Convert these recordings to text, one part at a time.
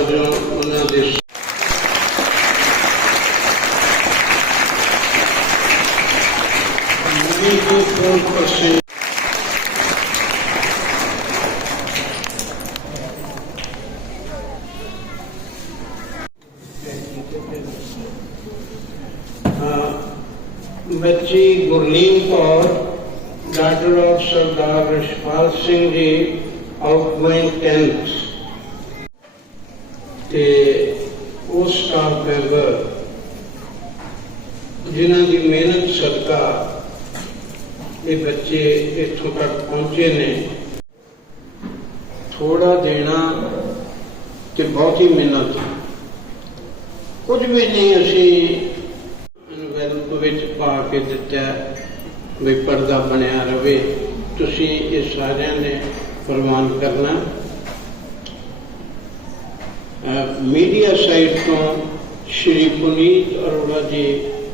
Padre Unadir. Bachi Gurneen Kaur, daughter of Sardar Rishpal Singh Ji of my ਤੇ ਉਸ staff member ਜਿਨ੍ਹਾਂ ਦੀ ਮਿਹਨਤ, ਸਦਕਾ ਇਹ ਬੱਚੇ ਇੱਥੋਂ ਤੱਕ ਪਹੁੰਚੇ ਨੇ। ਥੋੜਾ ਦੇਣਾ ਤੇ ਹੀ ਮਿਹਨਤ। ਕੁਝ ਵੀ ਨਹੀਂ ਅਸੀਂ ਐਨਵੈਲਪ ਵਿੱਚ ਪਾ ਕੇ ਦਿੱਤਾ ਵੀ ਪਰਦਾ ਬਣਿਆ ਰਵੇ। ਤੁਸੀਂ ਇਹ ਸਾਰਿਆਂ ਨੇ ਪ੍ਰਵਾਨ ਕਰਨਾ। ਮੀਡੀਆ ਸਾਈਟ ਤੋਂ ਸ਼੍ਰੀ ਪੁਨੀਤ ਅਰੋੜਾ ਜੀ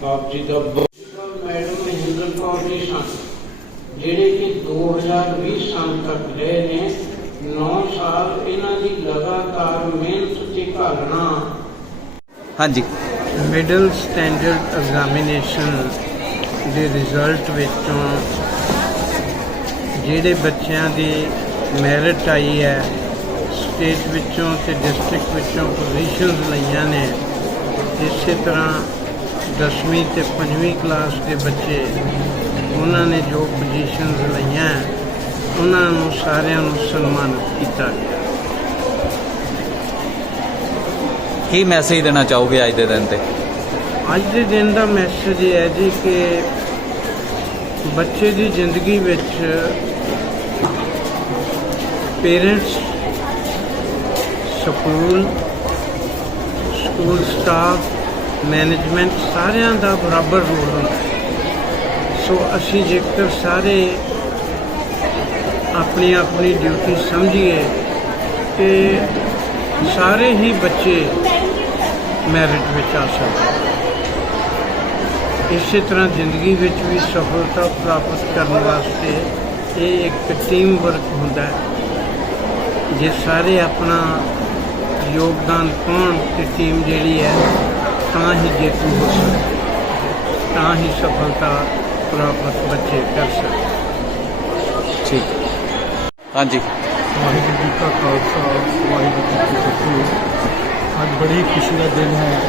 ਆਪ ਜੀ ਦਾ ਬਹੁਤ ਮੈਡਮ ਮਹਿੰਦਰ ਕੌਰ ਜੀ ਸਨ ਜਿਹੜੇ ਕਿ 2020 ਸਾਲ ਤੱਕ ਰਹੇ ਨੇ 9 ਸਾਲ ਇਹਨਾਂ ਦੀ ਲਗਾਤਾਰ ਮਿਹਨਤ ਤੇ ਘਾਲਣਾ ਹਾਂਜੀ। ਮਿਡਲ ਸਟੈਂਡਰਡ ਐਗਜ਼ਾਮੀਨੇਸ਼ਨ ਦੇ ਰਿਜ਼ਲਟ ਵਿੱਚੋਂ ਜਿਹੜੇ ਬੱਚਿਆਂ ਦੀ ਮੈਰਿਟ ਆਈ ਹੈ ਸਟੇਟ ਵਿੱਚੋਂ ਤੇ ਡਿਸਟ੍ਰਿਕਟ ਵਿੱਚੋਂ ਪੋਜੀਸ਼ਨਸ ਲਈਆਂ ਨੇ। ਇਸੇ ਤਰ੍ਹਾਂ 10ਵੀਂ ਤੇ 5ਵੀਂ ਕਲਾਸ ਦੇ ਬੱਚੇ ਉਹਨਾਂ ਨੇ ਜੋ ਪੋਜੀਸ਼ਨਸ ਲਈਆਂ ਉਹਨਾਂ ਨੂੰ ਸਾਰਿਆਂ ਨੂੰ ਸਨਮਾਨਿਤ ਕੀਤਾ ਗਿਆ। ਕੀ ਮੈਸੇਜ ਦੇਣਾ ਚਾਹੋਗੇ ਅੱਜ ਦੇ ਦਿਨ ਤੇ? ਅੱਜ ਦੇ ਦਿਨ ਦਾ ਮੈਸੇਜ ਇਹ ਹੈ ਜੀ ਕਿ ਬੱਚੇ ਦੀ ਜ਼ਿੰਦਗੀ ਵਿੱਚ parents school school staff management ਸਾਰਿਆਂ ਦਾ ਬਰਾਬਰ ਰੋਲ ਹੁੰਦਾ ਸੋ ਅਸੀਂ ਜੇਕਰ ਸਾਰੇ ਆਪਣੀ ਆਪਣੀ ਡਿਊਟੀ ਸਮਝੀਏ ਕਿ ਸਾਰੇ ਹੀ ਬੱਚੇ ਮੈਰਿਟ ਵਿੱਚ ਆ ਸਕਦੇ ਇਸੇ ਤਰ੍ਹਾਂ ਜ਼ਿੰਦਗੀ ਵਿੱਚ ਵੀ ਸਫਲਤਾ ਪ੍ਰਾਪਤ ਕਰਨ ਵਾਸਤੇ ਇਹ ਇੱਕ ਟੀਮ ਵਰਕ ਹੁੰਦਾ ਹੈ। ਜੇ ਸਾਰੇ ਆਪਣਾ ਯੋਗਦਾਨ ਪਾਉਣ ਤੇ ਟੀਮ ਜਿਹੜੀ ਹੈ ਤਾਂ ਹੀ ਜੇਤੂ ਹੋ ਸਕਦੀ ਤਾਂ ਹੀ ਸਫਲਤਾ ਪ੍ਰਾਪਤ ਬੱਚੇ ਕਰ ਸਕਦੇ ਠੀਕ। ਹਾਂਜੀ। ਵਾਹਿਗੁਰੂ ਜੀ ਕਾ ਖਾਲਸਾ ਵਾਹਿਗੁਰੂ ਜੀ ਕੀ ਫਤਿਹ। ਅੱਜ ਬੜੀ ਖੁਸ਼ੀ ਦਾ ਦਿਨ ਹੈ।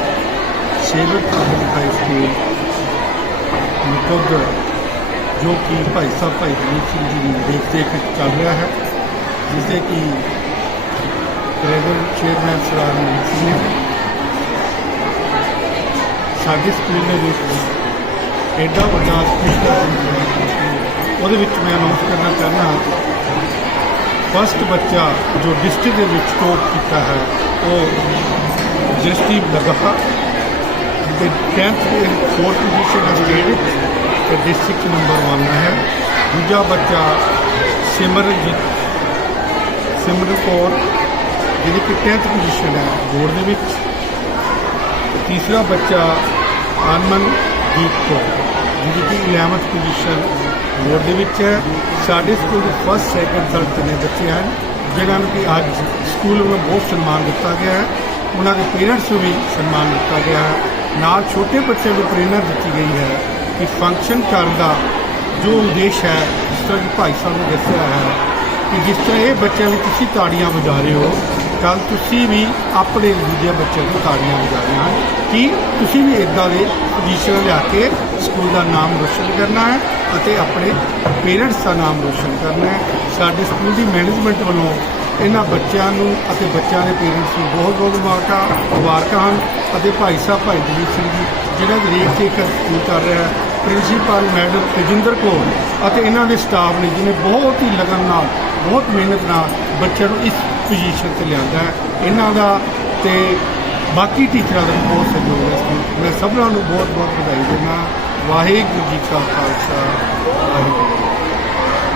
ਸੇਵਕ ਪਬਲਿਕ ਹਾਈ ਸਕੂਲ ਮੁਕੱਦਰ ਜੋ ਕਿ ਭਾਈ ਸਾਹਿਬ ਭਾਈ ਜੀਤ ਸਿੰਘ ਜੀ ਦੀ ਦੇਖ ਦੇਖ ਚੱਲ ਰਿਹਾ ਹੈ ਜਿਸ ਦੇ ਕਿ ਪ੍ਰੈਜ਼ੀਡੈਂਟ ਚੇਅਰਮੈਨ ਸਰਦਾਰ ਮਲਿਕ ਸਿੰਘ ਨੇ ਸਾਡੇ ਸਕੂਲ ਦੇ ਵਿੱਚ ਐਡਾ ਵੱਡਾ ਖੁਸ਼ੀ ਉਹਦੇ ਵਿੱਚ ਮੈਂ ਅਨਾਉਂਸ ਕਰਨਾ ਚਾਹੁੰਦਾ ਹਾਂ ਫਸਟ ਬੱਚਾ ਜੋ ਡਿਸਟ੍ਰਿਕਟ ਦੇ ਵਿੱਚ ਟੋਪ ਕੀਤਾ ਹੈ, ਉਹ ਜਸਟਿਵ ਲਗਾਹਾ ਤੇ 10th ਦੇ 4th ਪੋਜੀਸ਼ਨ ਹੈ ਸਟੇਟ ਤੇ ਡਿਸਟ੍ਰਿਕਟ ਨੰਬਰ 1 ਹੈ। ਦੂਜਾ ਬੱਚਾ ਸਿਮਰਨਜੀਤ ਸਿਮਰਨ ਕੌਰ ਜਿਹੜੀ ਕਿ 10th ਪੋਜੀਸ਼ਨ ਹੈ ਬੋਰਡ ਦੇ ਵਿੱਚ ਤੀਸਰਾ ਬੱਚਾ ਅਨਮਨਦੀਪ ਕੌਰ ਜਿਹੜੀ ਕਿ 11th ਪੋਜੀਸ਼ਨ ਬੋਰਡ ਦੇ ਵਿੱਚ ਹੈ। ਸਾਡੇ ਸਕੂਲ ਦੇ ਫਸਟ ਸੈਕੰਡ ਥਰਡ ਤਿੰਨੇ ਬੱਚੇ ਹਨ, ਜਿਨ੍ਹਾਂ ਨੂੰ ਕਿ ਅੱਜ ਸਕੂਲ ਵੱਲੋਂ ਬਹੁਤ ਸਨਮਾਨ ਦਿੱਤਾ ਗਿਆ ਹੈ। ਉਹਨਾਂ ਦੇ ਪੇਰੈਂਟਸ ਨੂੰ ਵੀ ਸਨਮਾਨ ਦਿੱਤਾ ਗਿਆ ਹੈ। ਨਾਲ ਛੋਟੇ ਬੱਚਿਆਂ ਨੂੰ ਪ੍ਰੇਰਨਾ ਦਿੱਤੀ ਗਈ ਹੈ ਕਿ ਫੰਕਸ਼ਨ ਕਰਨ ਦਾ ਜੋ ਉਦੇਸ਼ ਹੈ, ਜਿਸ ਤਰ੍ਹਾਂ ਕਿ ਭਾਈ ਸਾਹਿਬ ਨੇ ਦੱਸਿਆ ਹੈ ਕਿ ਜਿਸ ਤਰ੍ਹਾਂ ਇਹ ਬੱਚਿਆਂ ਨੂੰ ਤੁਸੀਂ ਤਾੜੀਆਂ ਵਜਾ ਰਹੇ ਹੋ ਕੱਲ ਤੁਸੀਂ ਵੀ ਆਪਣੇ ਦੂਜੇ ਬੱਚਿਆਂ ਨੂੰ ਤਾੜੀਆਂ ਵਜਾਉਣੀਆਂ ਹਨ। ਕਿ ਤੁਸੀਂ ਵੀ ਇਦਾਂ ਦੇ ਪੋਜੀਸ਼ਨ ਲਿਆ ਕੇ ਸਕੂਲ ਦਾ ਨਾਮ ਰੋਸ਼ਨ ਕਰਨਾ ਹੈ ਅਤੇ ਆਪਣੇ ਪੇਰੈਂਟਸ ਦਾ ਨਾਮ ਰੋਸ਼ਨ ਕਰਨਾ ਹੈ? ਸਾਡੇ ਸਕੂਲ ਦੀ ਮੈਨੇਜਮੈਂਟ ਵੱਲੋਂ ਇਹਨਾਂ ਬੱਚਿਆਂ ਨੂੰ ਅਤੇ ਬੱਚਿਆਂ ਦੇ ਪੇਰੈਂਟਸ ਨੂੰ ਬਹੁਤ ਬਹੁਤ ਮੁਬਾਰਕਾਂ ਮੁਬਾਰਕਾਂ ਹਨ ਅਤੇ ਭਾਈ ਸਾਹਿਬ, ਭਾਈ ਦਲੀਪ ਸਿੰਘ ਜੀ, ਜਿਹੜਾ ਦਰੇਕ ਤੇ ਇੱਕ ਸਕੂਲ ਕਰ ਰਿਹਾ ਹੈ, ਪ੍ਰਿੰਸੀਪਲ ਮੈਡਮ ਤੇਜਿੰਦਰ ਕੌਰ ਅਤੇ ਇਹਨਾਂ ਦੇ ਸਟਾਫ ਨੇ ਜਿਹਨੇ ਬਹੁਤ ਹੀ ਲਗਨ ਨਾਲ, ਬਹੁਤ ਮਿਹਨਤ ਨਾਲ ਬੱਚਿਆਂ ਨੂੰ ਇਸ ਪੋਜੀਸ਼ਨ ਤੇ ਲਿਆਂਦਾ ਇਹਨਾਂ ਦਾ ਤੇ ਬਾਕੀ ਟੀਚਰਾਂ ਦਾ ਵੀ ਬਹੁਤ ਸਹਿਯੋਗ ਹੈ ਇਸ ਮੈਂ ਸਭਨਾਂ ਨੂੰ ਬਹੁਤ ਬਹੁਤ ਵਧਾਈ ਦਿੰਦਾ ਵਾਹਿਗੁਰੂ ਜੀ ਕਾ ਖਾਲਸਾ, ਵਾਹਿਗੁਰੂ ਜੀ